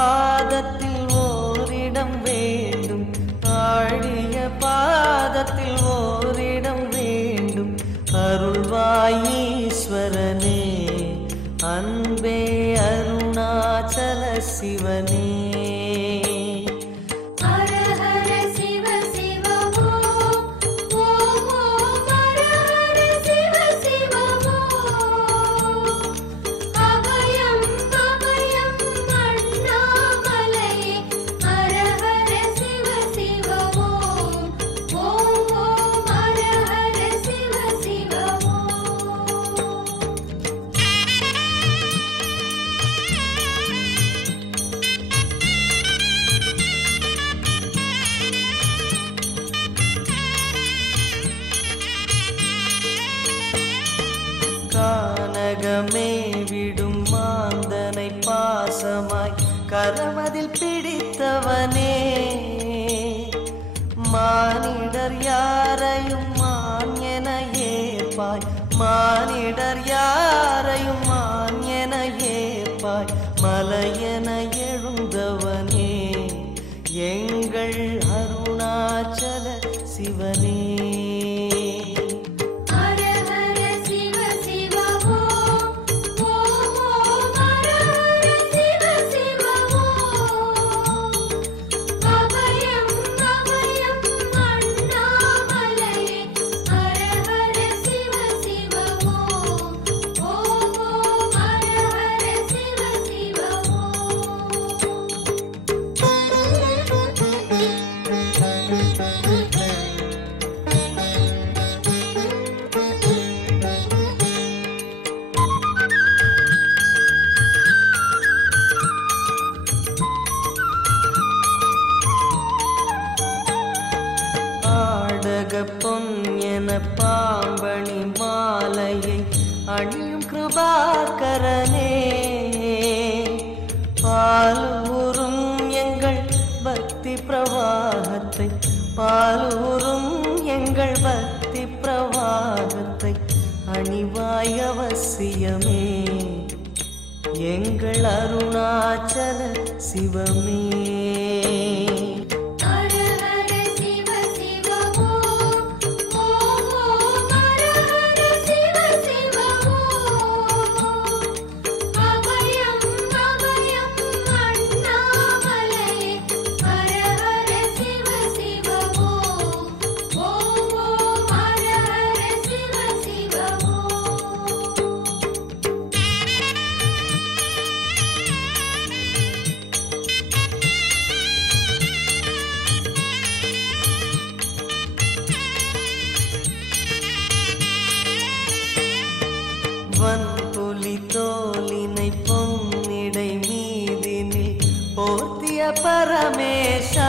பாதத்தில் ஓரிடம் வேண்டும், ஆழிய பாதத்தில் ஓரிடம் வேண்டும். அருள்வாய் ஈஸ்வரனே, அன்பே அருணாச்சல சிவனே. கானகமே விடும் மாந்தனை பாசமாய் கரமதில் பிடித்தவனே, மானிடர் யாரையும் மான் என ஏற்பாய், மானிடர் யாரையும் மான் என ஏற்பாய். மலையென எழுந்தவனே, எங்கள் அருணாச்சல சிவனே. பொன் என பாம்பணி மாலையை அணியும் கிருபாகரனே, பாலூரும் எங்கள் பக்தி பிரவாகத்தை, பாலூரும் எங்கள் பக்தி பிரவாகத்தை அணிவாய் அவசியமே, எங்கள் அருணாச்சல சிவமே. வன்புலி தோலினை பொன்னிடை மீதினில் போர்த்திய பரமேஷா,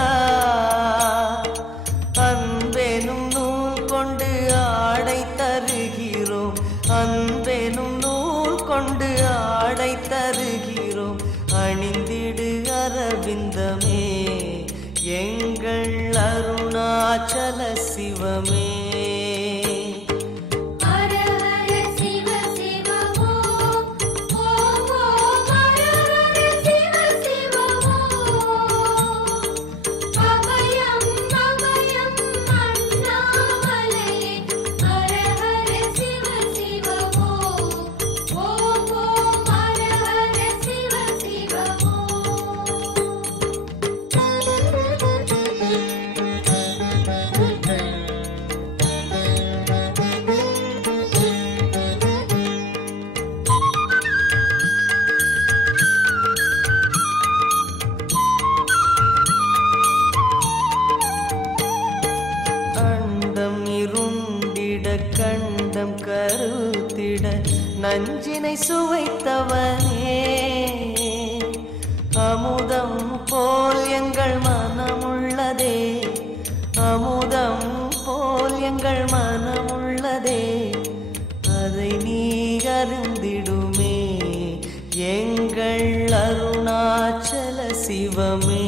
அன்பெனும் நூல் கொண்டு ஆடை தருகிறோம், அன்பெனும் நூல் கொண்டு ஆடை தருகிறோம். அணிந்திடு அரவிந்தமே, எங்கள் அருணாச்சல சிவமே. கண்டம் கருத்திட நஞ்சினை சுவைத்தவனே, அமுதம் போல் எங்கள் மனமுள்ளதே, அமுதம் போல் எங்கள் மனமுள்ளதே. அதை நீ அருந்திடுமே, எங்கள் அருணாச்சல சிவமே.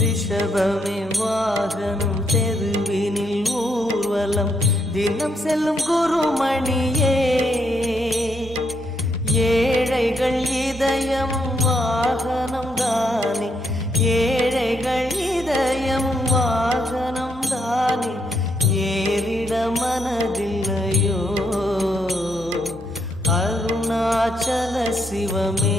ரிஷபமே வாகனம் தெருவினில் ஊர்வலம் தினம் செல்லும் குருமணியே ஏழைகள் இதயமும் வாகனம் தானே ஏழைகள் இதயமும் வாகனம் தானே ஏறிட மனதில்லையோ அருணாச்சல சிவமே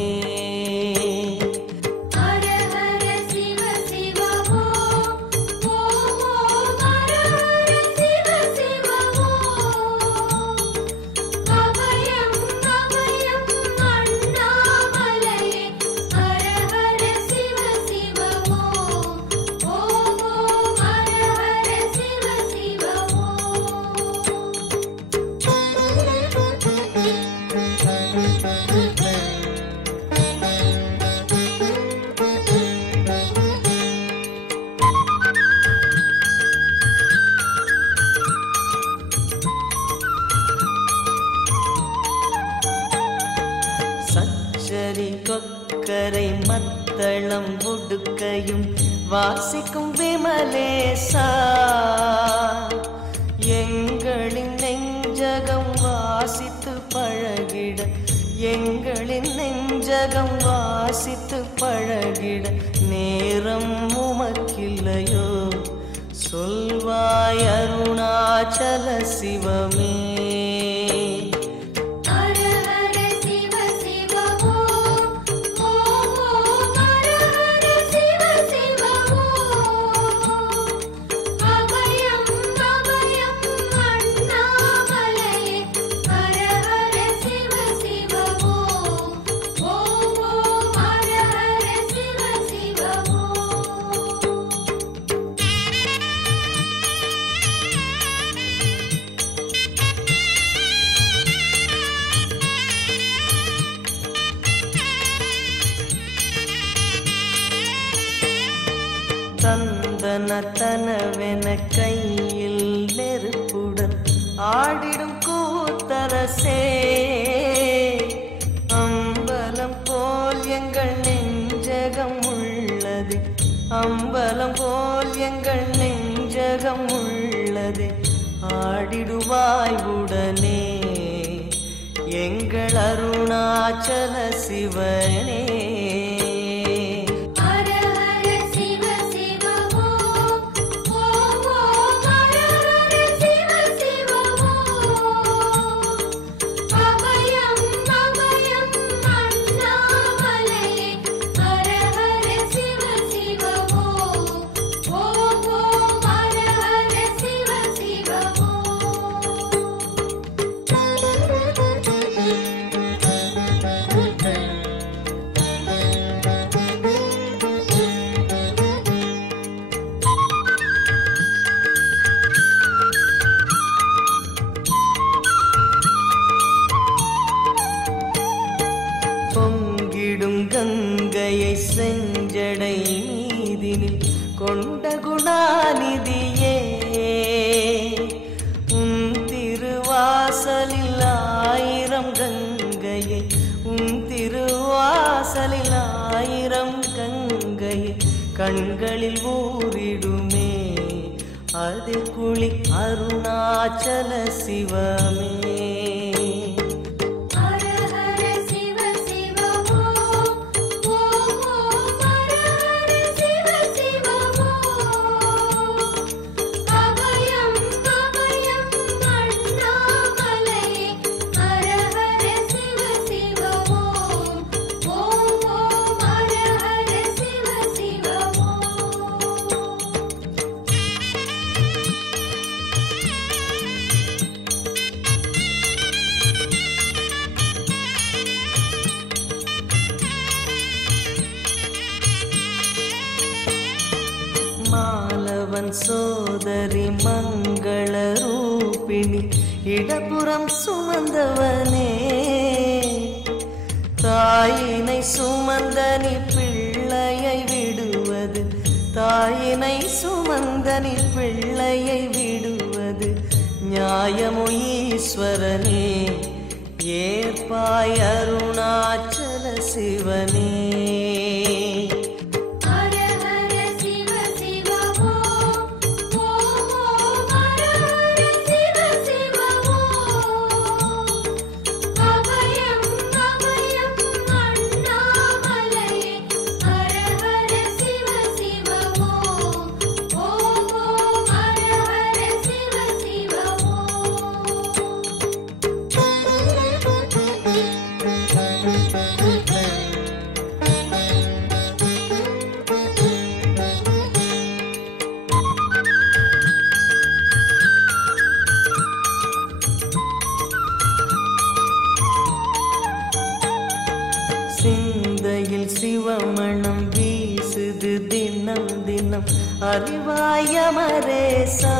கொக்கரை மத்தளம் உடுக்கையும் வாசிக்கும் விமலேசா எங்களின் நெஞ்சகம் வாசித்து பழகிட எங்களின் நெஞ்சகம் வாசித்து பழகிட நேரம் உமக்கில்லையோ சொல்வாய் அருணாச்சல சிவமே தந்தனத்தனவென கையில் நெருப்புடன் ஆடிடும் கூத்தரசே அம்பலம் போல் எங்கள் நெஞ்சகம் உள்ளது அம்பலம் போல் எங்கள் நெஞ்சகம் உள்ளது ஆடிடுவாய் உடனே எங்கள் அருணாச்சல சிவனே பொங்கிடும் கங்கையை செஞ்சடை மீதினில் கொண்ட குணாநிதியே உன் திருவாசலில் ஆயிரம் கங்கையை உன் திருவாசலில் ஆயிரம் கங்கையை கண்களில் ஊறிடுமே அது குளி அருணாச்சல சிவமே மாலவன் சோதரி மங்கள ரூபிணி இடப்புறம் சுமந்தவனே தாயினை சுமந்தனி பிள்ளையை விடுவது தாயினை சுமந்தனி பிள்ளையை விடுவது நியாயமோ ஈஸ்வரனே ஏற்பாய் அருணாச்சல சிவனே ஹர ஹர சிவ சிவமணம் வீசுது தினம் தினம் அறிவாயமரேசா.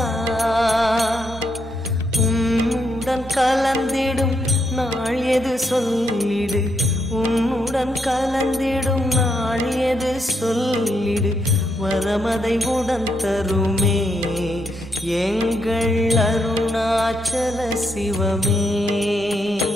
உன்னுடன் கலந்திடும் நாள் எது சொல்லிடு, உன்னுடன் கலந்திடும் நாள் எது சொல்லிடு, வரமதை உடன் தருமே எங்கள் அருணாச்சல சிவமே.